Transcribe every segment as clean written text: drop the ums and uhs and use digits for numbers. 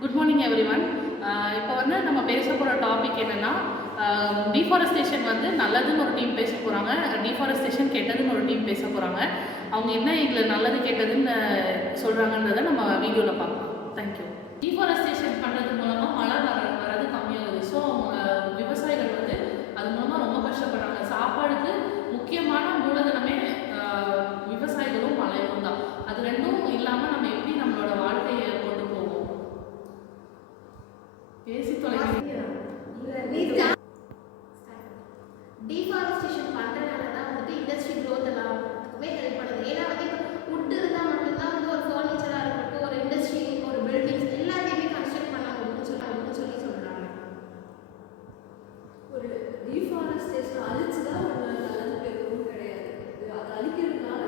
Good morning everyone. இப்போ வந்து நம்ம பேச போகிற டாபிக் என்னென்னா, டீஃபாரஸ்டேஷன் வந்து நல்லதுன்னு ஒரு டீம் பேச போகிறாங்க, டீஃபாரஸ்டேஷன் கெட்டதுன்னு ஒரு டீம் பேச போகிறாங்க. அவங்க என்ன எங்களை நல்லது கெட்டதுன்னு சொல்கிறாங்கன்றதை நம்ம வீடியோவில் பார்க்கலாம். தேங்க்யூ. டீஃபாரஸ்டேஷன் பண்ணுறது மூலமாக மழை வரது கம்மியாகுது. ஸோ அவங்க விவசாயிகள் வந்து அது மூலமாக ரொம்ப கஷ்டப்படுறாங்க. சாப்பாடுக்கு முக்கியமான மூலதனமே விவசாயிகளும் மழையும் தான். அது ரெண்டும் இல்லாமல் நம்ம எப்படி நம்மளோட வாழ்க்கையை கொண்டு போவோம்? பேசி தொலைக்கிறீங்க. டீஃபாரஸ்டேஷன் பண்ணுறதுனால தான் வந்துட்டு இண்டஸ்ட்ரி க்ரோத் எல்லாத்துக்குமே ஹெல்ப் பண்ணுது. ஏன்னா வந்து வுட் இருந்தால் மட்டும்தான் வந்து ஒரு ஃபர்னிச்சராக இருக்கட்டும், ஒரு இண்டஸ்ட்ரி, ஒரு பில்டிங்ஸ் எல்லாத்தையுமே கன்ஸ்ட்ரக்ட் பண்ண முடியும்னு சொல்லி சொல்கிறாங்க. ஒரு டீஃபாரஸ்டேஷன் அழிச்சு தான் ஒரு நல்லது பெறவும் கிடையாது. அதை அழிக்கிறதுனால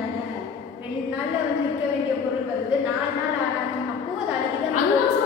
தானே. 2 நாள்ல வந்து விற்க வேண்டிய பொருள் வருது, 4 நாள் ஆனாலும் அப்போ அது அழுகி தான் அதுதான்